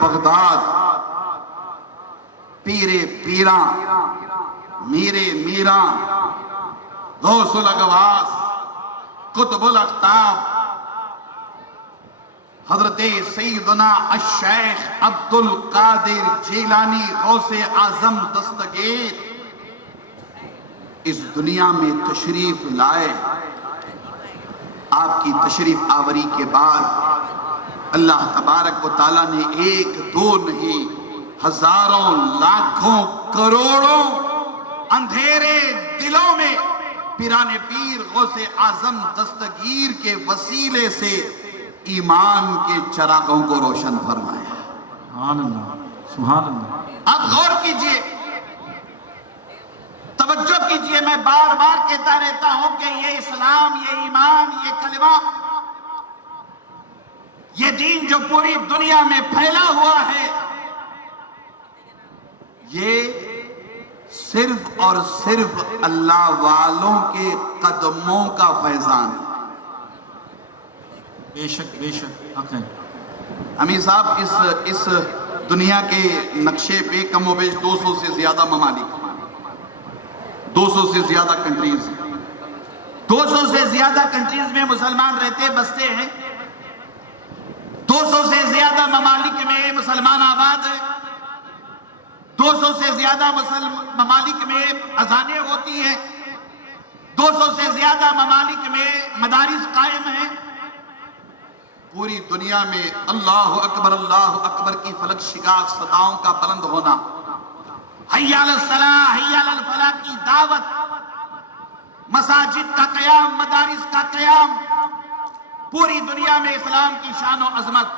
Baghdad, پیرے پیراں، میرے میراں، غوث الاغواث، قطب الاقطاب، حضرت سیدنا الشیخ عبد القادر جیلانی غوث اعظم دستگیر اس دنیا میں تشریف لائے۔ آپ کی تشریف آوری کے بعد اللہ تبارک و تعالیٰ نے ایک دو نہیں، ہزاروں لاکھوں کروڑوں اندھیرے دلوں میں پیران پیر غوث اعظم دستگیر کے وسیلے سے ایمان کے چراغوں کو روشن فرمایا۔ سبحان اللہ، سبحان اللہ۔ اب غور کیجئے، توجہ کیجئے، میں بار بار کہتا رہتا ہوں کہ یہ اسلام، یہ ایمان، یہ کلمہ، یہ دین جو پوری دنیا میں پھیلا ہوا ہے، یہ صرف اور صرف اللہ والوں کے قدموں کا فیضان ہے۔ بے شک بے شک، حق ہے۔ امیر صاحب، اس دنیا کے نقشے پہ کم و بیش 200 سے زیادہ ممالک، 200 سے زیادہ کنٹریز، 200 سے زیادہ کنٹریز میں مسلمان رہتے بستے ہیں، 200 سے زیادہ ممالک میں مسلمان آباد ہیں، 200 سے زیادہ ممالک میں اذانیں ہوتی ہیں، 200 سے زیادہ ممالک میں مدارس قائم ہیں۔ پوری دنیا میں اللہ اکبر کی فلک شگاف صداؤں کا بلند ہونا، حی علی الصلاح، حی علی الفلاح کی دعوت، مساجد کا قیام، مدارس کا قیام، پوری دنیا میں اسلام کی شان و عظمت۔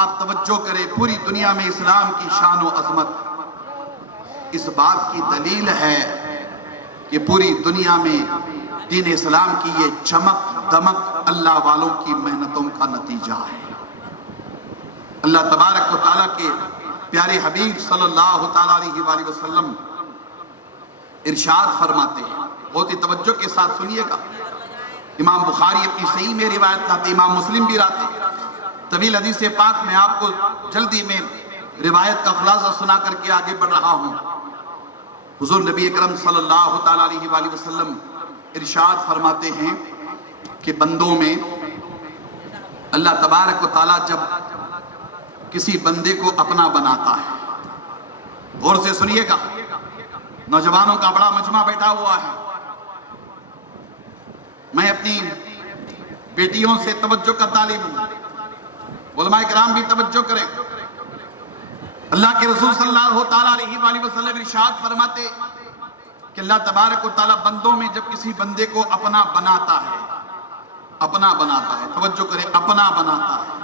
آپ توجہ کریں، پوری دنیا میں اسلام کی شان و عظمت اس بات کی دلیل ہے کہ پوری دنیا میں دین اسلام کی یہ چمک دمک اللہ والوں کی محنتوں کا نتیجہ ہے۔ اللہ تبارک و تعالیٰ کے پیارے حبیب صلی اللہ تعالیٰ علیہ وآلہ وسلم ارشاد فرماتے ہیں، بہت ہی توجہ کے ساتھ سنیے گا۔ امام بخاری اپنی صحیح میں روایت لاتے، امام مسلم بھی لاتے، طویل حدیث پاک میں آپ کو جلدی میں روایت کا خلاصہ سنا کر کے آگے بڑھ رہا ہوں۔ حضور نبی اکرم صلی اللہ تعالیٰ علیہ وآلہ وسلم ارشاد فرماتے ہیں کہ بندوں میں اللہ تبارک و تعالیٰ جب کسی بندے کو اپنا بناتا ہے، غور سے سنیے گا، نوجوانوں کا بڑا مجمع بیٹھا ہوا ہے، میں اپنی بیٹیوں سے توجہ کا طالب ہوں، علماء کرام بھی توجہ کریں۔ اللہ کے رسول صلی اللہ تعالیٰ علیہ وآلہ وسلم ارشاد فرماتے کہ اللہ تبارک و تعالیٰ بندوں میں جب کسی بندے کو اپنا بناتا ہے، توجہ کریں، اپنا بناتا ہے،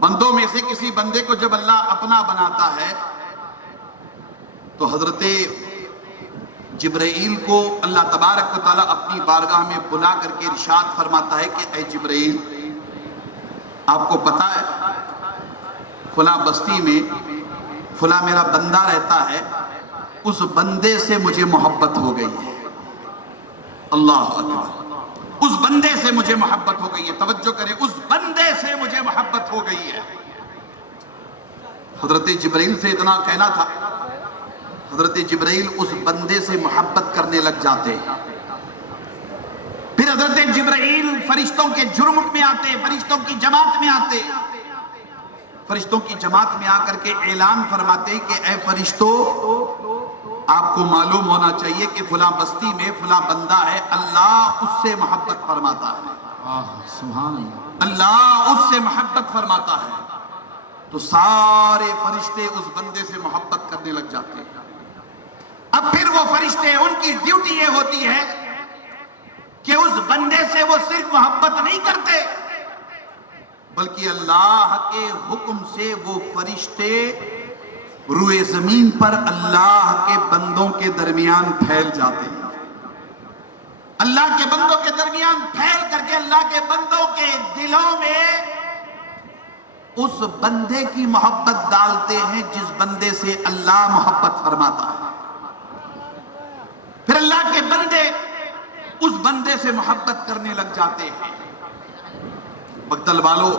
بندوں میں سے کسی بندے کو جب اللہ اپنا بناتا ہے تو حضرت جبرائیل کو اللہ تبارک و تعالیٰ اپنی بارگاہ میں بلا کر کے ارشاد فرماتا ہے کہ اے جبرائیل، آپ کو پتا ہے فلاں بستی میں فلاں میرا بندہ رہتا ہے، اس بندے سے مجھے محبت ہو گئی ہے۔ اللہ اکبر، اس بندے سے مجھے محبت ہو گئی ہے، توجہ کریں، اس بندے سے مجھے محبت ہو گئی ہے۔ حضرت جبرائیل سے اتنا کہنا تھا، حضرت جبرائیل اس بندے سے محبت کرنے لگ جاتے ہیں۔ پھر حضرت جبرائیل فرشتوں کے جرمٹ میں آتے، فرشتوں کی جماعت میں آتے، فرشتوں کی جماعت میں آ کر کے اعلان فرماتے کہ اے فرشتوں، آپ کو معلوم ہونا چاہیے کہ فلاں بستی میں فلاں بندہ ہے، اللہ اس سے محبت فرماتا ہے، سبحان اللہ، اللہ اس سے محبت فرماتا ہے۔ تو سارے فرشتے اس بندے سے محبت کرنے لگ جاتے ہیں۔ اب پھر وہ فرشتے، ان کی ڈیوٹی یہ ہوتی ہے کہ اس بندے سے وہ صرف محبت نہیں کرتے، بلکہ اللہ کے حکم سے وہ فرشتے روئے زمین پر اللہ کے بندوں کے درمیان پھیل جاتے ہیں، اللہ کے بندوں کے درمیان پھیل کر کے اللہ کے بندوں کے دلوں میں اس بندے کی محبت ڈالتے ہیں جس بندے سے اللہ محبت فرماتا ہے۔ پھر اللہ کے بندے اس بندے سے محبت کرنے لگ جاتے ہیں۔ مقتل والو،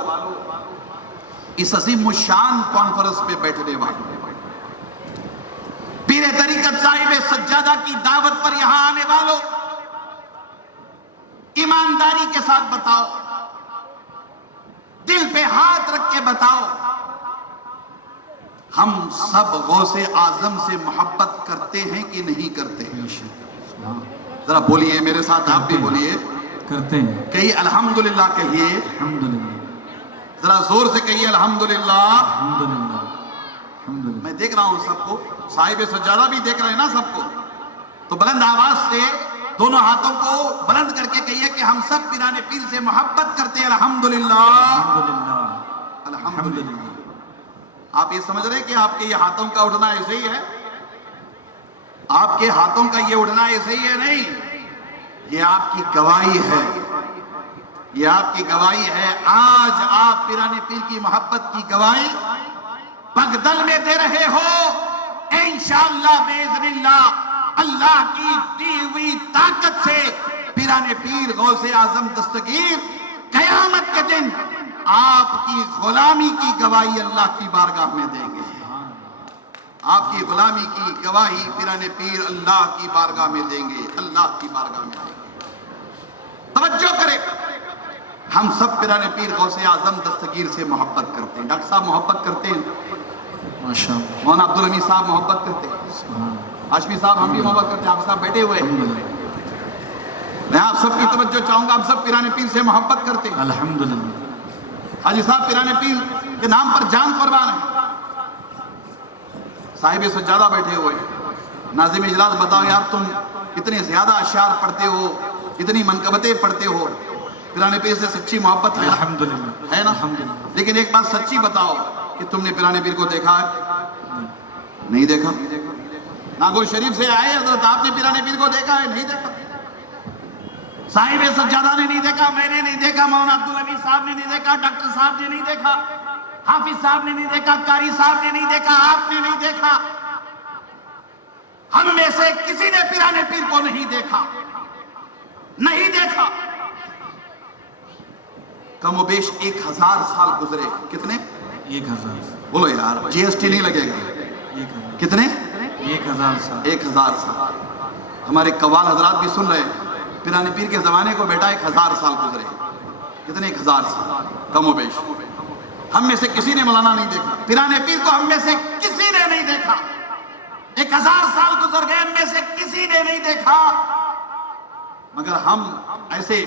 اس عظیم الشان کانفرنس پہ بیٹھنے والے پیر طریقت صاحب سجادہ کی دعوت پر یہاں آنے والوں، ایمانداری کے ساتھ بتاؤ، دل پہ ہاتھ رکھ کے بتاؤ، ہم سب غوث اعظم سے محبت کرتے ہیں کہ نہیں کرتے؟ ذرا بولیے میرے ساتھ، آپ بھی بولیے، کرتے ہیں، کہیے الحمدللہ، کہیے الحمدللہ، ذرا زور سے کہیے الحمدللہ۔ الحمدللہ، الحمدللہ۔ میں دیکھ رہا ہوں سب کو، صاحب سجادہ بھی دیکھ رہے ہیں نا سب کو، تو بلند آواز سے دونوں ہاتھوں کو بلند کر کے کہیے کہ ہم سب پیران پیر سے محبت کرتے ہیں، الحمدللہ، الحمدللہ، الحمدللہ۔ آپ یہ سمجھ رہے کہ آپ کے یہ ہاتھوں کا اٹھنا ایسے ہی ہے؟ آپ کے ہاتھوں کا یہ اٹھنا ایسے ہی ہے؟ نہیں، یہ آپ کی گواہی ہے، یہ آپ کی گواہی ہے۔ آج آپ پیران پیر کی محبت کی گواہی بغدل میں دے رہے ہو، انشاءاللہ باذن اللہ، اللہ کی دی ہوئی طاقت سے پیران پیر غوث اعظم دستگیر قیامت کے دن آپ کی غلامی کی گواہی اللہ کی بارگاہ میں دیں گے۔ آپ کی غلامی کی گواہی پیران پیر اللہ کی بارگاہ میں دیں گے، اللہ کی بارگاہ میں دیں گے۔ توجہ کرے، ہم سب پیران پیر غوث اعظم دستگیر سے محبت کرتے ہیں۔ ڈاکٹر صاحب محبت کرتے ہیں، ماشاءاللہ، مولانا عبدالحمید صاحب محبت کرتے ہیں، ہاشمی صاحب ہم بھی محبت کرتے ہیں، آپ صاحب بیٹھے ہوئے ہیں۔ میں آپ سب کی توجہ چاہوں گا، ہم سب پیران پیر سے محبت کرتے ہیں۔ الحمدللہ، حاجی صاحب پیران پیر کے نام پر جان قربان ہے۔ صاحب سجادہ بیٹھے ہوئے ہیں۔ ناظم اجلاس بتاؤ یار، تم اتنے زیادہ اشعار پڑھتے ہو، اتنی منقبتیں پڑھتے ہو، پیران پیر سے سچی محبت ہے الحمدللہ، ہے نا؟ الحمدللہ۔ لیکن ایک بات سچی بتاؤ کہ تم نے پیران پیر کو دیکھا ہے؟ نہیں دیکھا؟ ناگو شریف سے آئے حضرت، آپ نے پیران پیر کو دیکھا ہے؟ نہیں دیکھا۔ صاحب سجادہ نے نہیں دیکھا، میں نے نہیں دیکھا، مولانا عبدالحمید صاحب نے نہیں دیکھا، ڈاکٹر صاحب نے نہیں دیکھا، حافظ صاحب نے نہیں دیکھا، قاری صاحب نے نہیں دیکھا، آپ نے نہیں دیکھا، ہم میں سے کسی نے پیران پیر کو نہیں دیکھا، نہیں دیکھا۔ کم و بیش 1000 سال گزرے، کتنے؟ 1000، بولو یار، جی ایس ٹی نہیں لگے گا، 1000، کتنے؟ 1000 سال، 1000 سال۔ ہمارے قوال حضرات بھی سن رہے ہیں، پیران پیر کے زمانے کو بیٹا 1000 سال گزرے، کتنے؟ 1000 سال، کم و بیش۔ ہم میں سے کسی نے مولانا نہیں دیکھا، پیران پیر کو ہم میں سے کسی نے نہیں دیکھا، 1000 سال گزر گئے، ہم میں سے کسی نے نہیں دیکھا، مگر ہم ایسے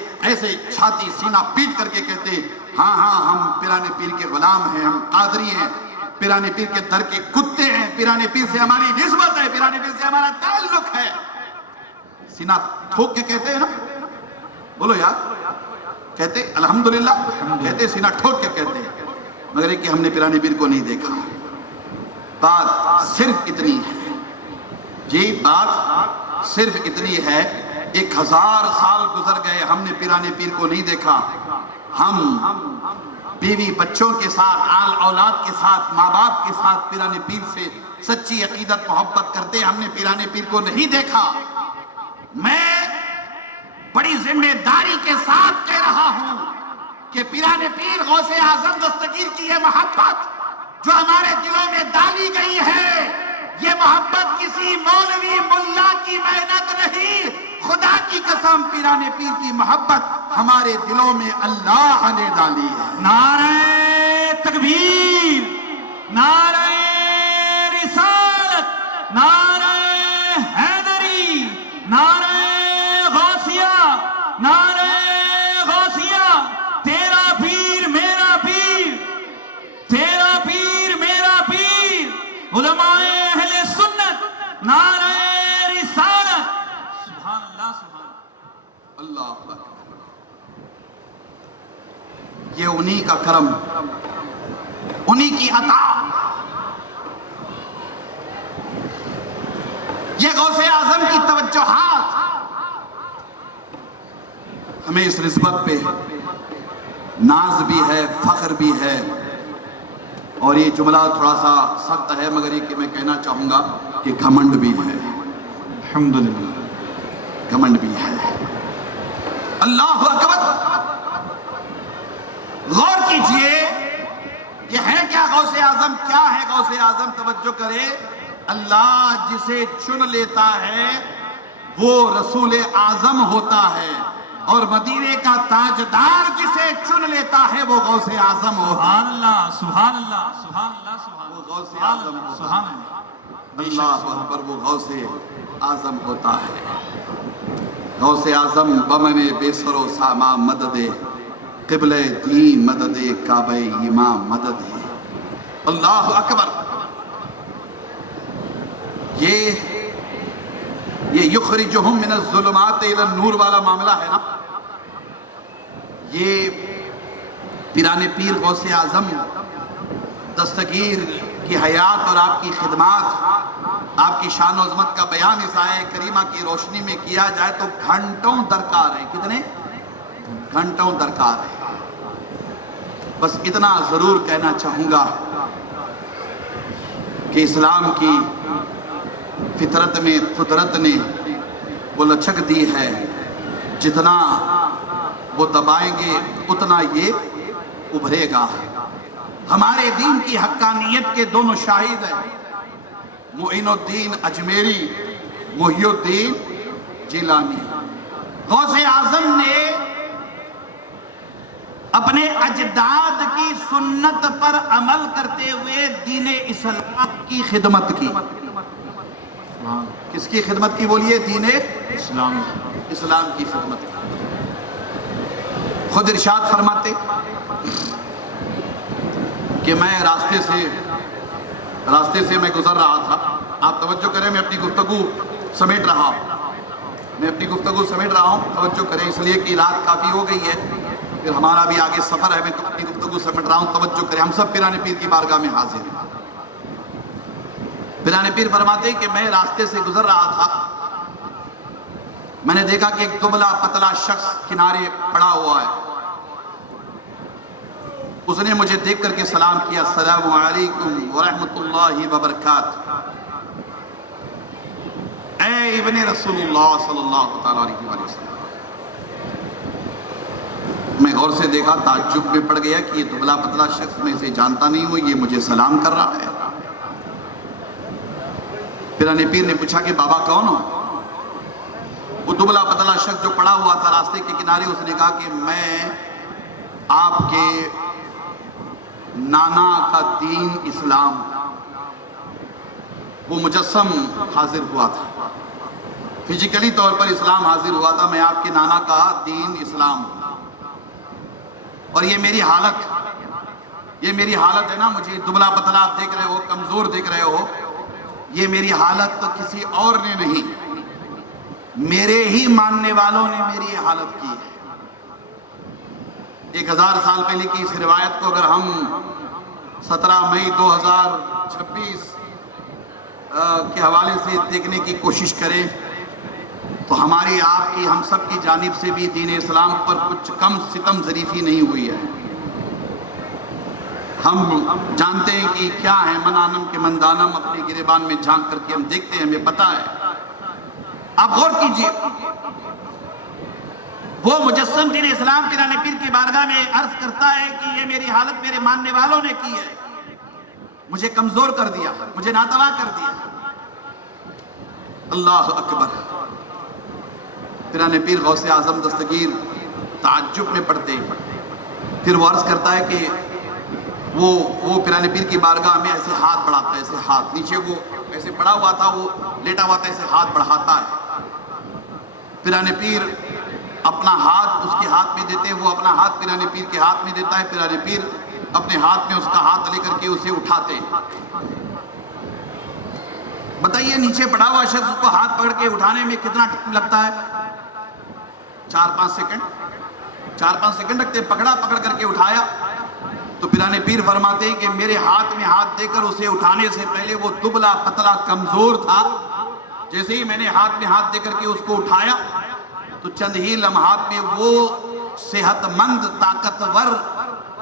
چھاتی سینہ پیٹ کر کے کہتے ہیں ہاں ہاں ہم پیران پیر کے غلام ہیں، ہم قادری ہیں، پیران پیر کے در کے کتے ہیں، پیران پیر سے ہماری نسبت ہے، پیران پیر سے ہمارا تعلق ہے، سینہ ٹھوک کے کہتے ہیں نا؟ بولو یار، کہتے الحمدللہ، کہتے سینہ ٹھوک کے کہتے ہیں، مگر یہ کہ ہم نے پیران پیر کو نہیں دیکھا۔ بات صرف اتنی ہے جی، بات صرف اتنی ہے، 1000 سال گزر گئے، ہم نے پیران پیر کو نہیں دیکھا، ہم بیوی بچوں کے ساتھ، آل اولاد کے ساتھ، ماں باپ کے ساتھ پیران پیر سے سچی عقیدت محبت کرتے، ہم نے پیران پیر کو نہیں دیکھا۔ میں بڑی ذمہ داری کے ساتھ کہہ رہا ہوں کہ پیران پیر غوث اعظم دستگیر کی یہ محبت جو ہمارے دلوں میں ڈالی گئی ہے، یہ محبت کسی مولوی ملا کی محنت نہیں، خدا کی قسم پیران پیر کی محبت ہمارے دلوں میں اللہ نے ڈالی ہے۔ نعرہ تکبیر، نعرہ رسالت، نعرہ حیدری، نعرہ غوثیہ، نعرہ غوثیہ، تیرا پیر میرا پیر، تیرا پیر میرا پیر، علماء اہل سنت، نعرہ رسالت، سبحان اللہ، سبحان اللہ اکبر۔ یہ انہی کا کرم، انہی کی عطا، یہ غوث اعظم کی توجہات ہمیں اس نسبت پہ ناز بھی ہے، فخر بھی ہے، اور یہ جملہ تھوڑا سا سخت ہے مگر یہ کہ میں کہنا چاہوں گا کہ گھمنڈ بھی ہے، الحمدللہ، گھمنڈ بھی ہے۔ اللہ اکبر، غور کیجئے، یہ ہے کیا غوث اعظم کیا ہے؟ غوث اعظم توجہ کرے، اللہ جسے چن لیتا ہے وہ رسول اعظم ہوتا ہے، اور مدینے کا تاجدار جسے چن لیتا ہے وہ غوث اعظم ہوتا ہے۔ سبحان اللہ، سبحان اللہ، سبحان اللہ، سبحان وہ غوث اللہ، اعظم ہوتا سبحان ہے۔ اللہ۔ اللہ اکبر، وہ غوث اعظم ہوتا ہے۔ غوث اعظم بمن بے سر و ساما مدد قبلہ دین مدد کعبہ امام مدد ہے۔ اللہ اکبر۔ یہ یخرجہم من الظلمات الی النور والا معاملہ ہے نا، یہ پیران پیر غوث اعظم دستگیر کی حیات اور آپ کی خدمات، آپ کی شان و عظمت کا بیان اس آیہ کریمہ کی روشنی میں کیا جائے تو گھنٹوں درکار ہے۔ کتنے گھنٹوں درکار ہے۔ بس اتنا ضرور کہنا چاہوں گا کہ اسلام کی فطرت میں قدرت نے وہ لچک دی ہے، جتنا وہ دبائیں گے اتنا یہ ابھرے گا۔ ہمارے دین کی حقانیت کے دونوں شاہد ہیں، معین الدین اجمیری، محی الدین جیلانی۔ غوث اعظم نے اپنے اجداد کی سنت پر عمل کرتے ہوئے دین اسلام کی خدمت کی۔ کس کی خدمت کی بولیے؟ دین اسلام کی خدمت کی۔ خود ارشاد فرماتے کہ میں راستے سے میں گزر رہا تھا۔ آپ توجہ کریں، میں اپنی گفتگو سمیٹ رہا ہوں، توجہ کریں، اس لیے کہ رات کافی ہو گئی ہے، پھر ہمارا بھی آگے سفر ہے، میں اپنی گفتگو سمیٹ رہا ہوں، توجہ کریں۔ ہم سب پیران پیر کی بارگاہ میں حاضر ہیں۔ پیران پیر فرماتے کہ میں راستے سے گزر رہا تھا، میں نے دیکھا کہ ایک دبلا پتلا شخص کنارے پڑا ہوا ہے۔ اس نے مجھے دیکھ کر کے سلام کیا، السلام علیکم ورحمۃ اللہ وبرکاتہ۔ اے ابن رسول اللہ صلی اللہ تعالیٰ علیہ وسلم۔ میں غور سے دیکھا، تعجب میں پڑ گیا کہ یہ دبلا پتلا شخص میں اسے جانتا نہیں ہوں، یہ مجھے سلام کر رہا ہے۔ پیران پیر نے پوچھا کہ بابا کون ہو؟ وہ دبلا پتلا شخص جو پڑا ہوا تھا راستے کے کنارے، اس نے کہا کہ میں آپ کے نانا کا دین اسلام، وہ مجسم حاضر ہوا تھا، فزیکلی طور پر اسلام حاضر ہوا تھا، میں آپ کے نانا کا دین اسلام، اور یہ میری حالت ہے نا، مجھے دبلا پتلا آپ دیکھ رہے ہو، کمزور دیکھ رہے ہو، یہ میری حالت تو کسی اور نے نہیں، میرے ہی ماننے والوں نے میری یہ حالت کی ہے۔ 1000 سال پہلے کی اس روایت کو اگر ہم 17 مئی 2026 کے حوالے سے دیکھنے کی کوشش کریں تو ہماری، آپ کی، ہم سب کی جانب سے بھی دین اسلام پر کچھ کم ستم ظریفی نہیں ہوئی ہے۔ ہم جانتے ہیں کہ کیا ہے منانم کے مندانم، اپنے گریبان میں جھانک کر کے ہم دیکھتے ہیں، ہمیں پتہ ہے۔ آپ غور کیجئے، وہ مجسم دین اسلام پیران پیر کی بارگاہ میں عرض کرتا ہے کہ یہ میری حالت میرے ماننے والوں نے کی ہے، مجھے کمزور کر دیا، مجھے ناتواں کر دیا۔ اللہ اکبر۔ پیران پیر غوث اعظم دستگیر تعجب میں پڑتے ہیں، پھر وہ عرض کرتا ہے کہ وہ پیران پیر کی بارگاہ میں ایسے ہاتھ بڑھاتا ہے، ایسے ہاتھ، نیچے وہ ایسے پڑا ہوا تھا، وہ لیٹا ہوا تھا، ایسے ہاتھ بڑھاتا ہے۔ پیران پیر اپنا ہاتھ اس کے ہاتھ میں دیتے ہیں، وہ اپنا ہاتھ پیران پیر کے ہاتھ میں دیتا ہے، پیران پیر اپنے ہاتھ میں اس کا ہاتھ لے کر کے اسے اٹھاتے ہیں۔ بتائیے نیچے پڑا ہوا شخص اس کو ہاتھ پکڑ کے اٹھانے میں کتنا ٹائم لگتا ہے؟ 4-5 سیکنڈ لگتے ہیں۔ پکڑ کر کے اٹھایا تو پیران پیر فرماتے ہیں کہ میرے ہاتھ میں ہاتھ دے کر اسے اٹھانے سے پہلے وہ دبلا پتلا کمزور تھا، جیسے ہی میں نے ہاتھ میں ہاتھ دے کر کے اس کو اٹھایا تو چند ہی لمحات میں وہ صحت مند طاقتور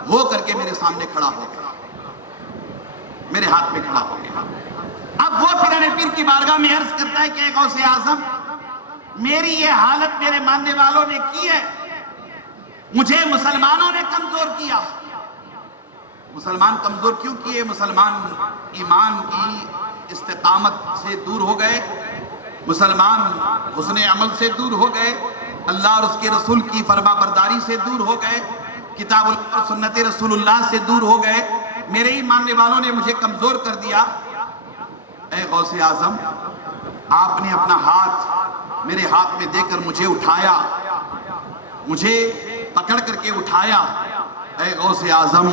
ہو کر کے میرے سامنے کھڑا ہو گیا، میرے ہاتھ میں کھڑا ہو گیا۔ اب وہ پیران پیر کی بارگاہ میں عرض کرتا ہے کہ اے غوث اعظم، میری یہ حالت میرے ماننے والوں نے کی ہے، مجھے مسلمانوں نے کمزور کیا، مسلمان کمزور کیوں کیے؟ مسلمان ایمان کی استقامت سے دور ہو گئے، مسلمان حسن عمل سے دور ہو گئے، اللہ اور اس کے رسول کی فرما برداری سے دور ہو گئے، کتاب اللہ اور سنت رسول اللہ سے دور ہو گئے۔ میرے ہی ماننے والوں نے مجھے کمزور کر دیا۔ اے غوث اعظم، آپ نے اپنا ہاتھ میرے ہاتھ میں دے کر مجھے اٹھایا، مجھے پکڑ کر کے اٹھایا۔ اے غوث اعظم،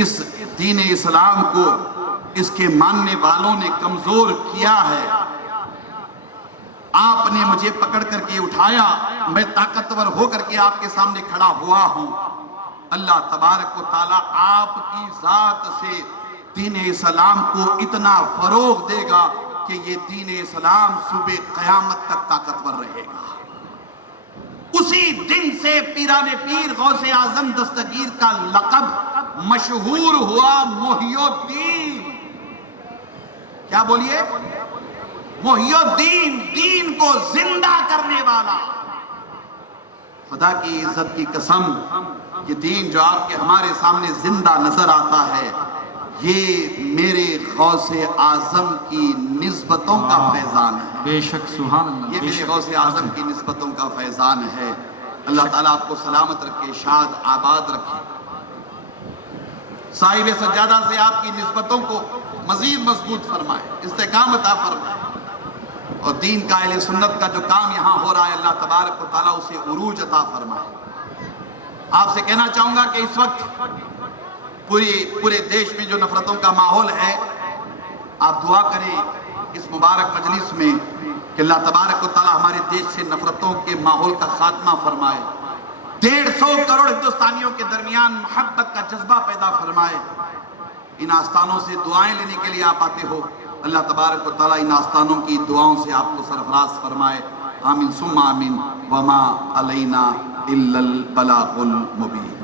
اس دین اسلام کو اس کے ماننے والوں نے کمزور کیا ہے، آپ نے مجھے پکڑ کر کے اٹھایا، میں طاقتور ہو کر کے آپ کے سامنے کھڑا ہوا ہوں۔ اللہ تبارک و تعالیٰ آپ کی ذات سے دین اسلام کو اتنا فروغ دے گا کہ یہ دین اسلام صبح قیامت تک طاقتور رہے گا۔ اسی دن سے پیران پیر غوث اعظم دستگیر کا لقب مشہور ہوا محی الدین۔ کیا بولیے؟ محی الدین، دین کو زندہ کرنے والا۔ خدا کی عزت کی قسم، یہ دین جو آپ کے ہمارے سامنے زندہ نظر آتا ہے، یہ میرے غوث اعظم کی نسبتوں کا فیضان ہے۔ بے شک سبحان اللہ، یہ بے میرے شک غوث اعظم کی نسبتوں کا فیضان ہے۔ اللہ تعالیٰ آپ کو سلامت رکھے، شاد آباد رکھے، صاحب سجادہ سے آپ کی نسبتوں کو مزید مضبوط فرمائے، استقامت عطا فرمائے، اور دین کا اہل سنت کا جو کام یہاں ہو رہا ہے اللہ تبارک و تعالیٰ اسے عروج عطا فرمائے۔ آپ سے کہنا چاہوں گا کہ اس وقت پورے دیش میں جو نفرتوں کا ماحول ہے، آپ دعا کریں اس مبارک مجلس میں کہ اللہ تبارک و تعالیٰ ہمارے دیش سے نفرتوں کے ماحول کا خاتمہ فرمائے، 150 کروڑ ہندوستانیوں کے درمیان محبت کا جذبہ پیدا فرمائے۔ ان آستانوں سے دعائیں لینے کے لیے آپ آتے ہو، اللہ تبارک و تعالیٰ ان آستانوں کی دعاؤں سے آپ کو سرفراز فرمائے۔ آمین ثم آمین، وما علینا الا البلاغ المبین۔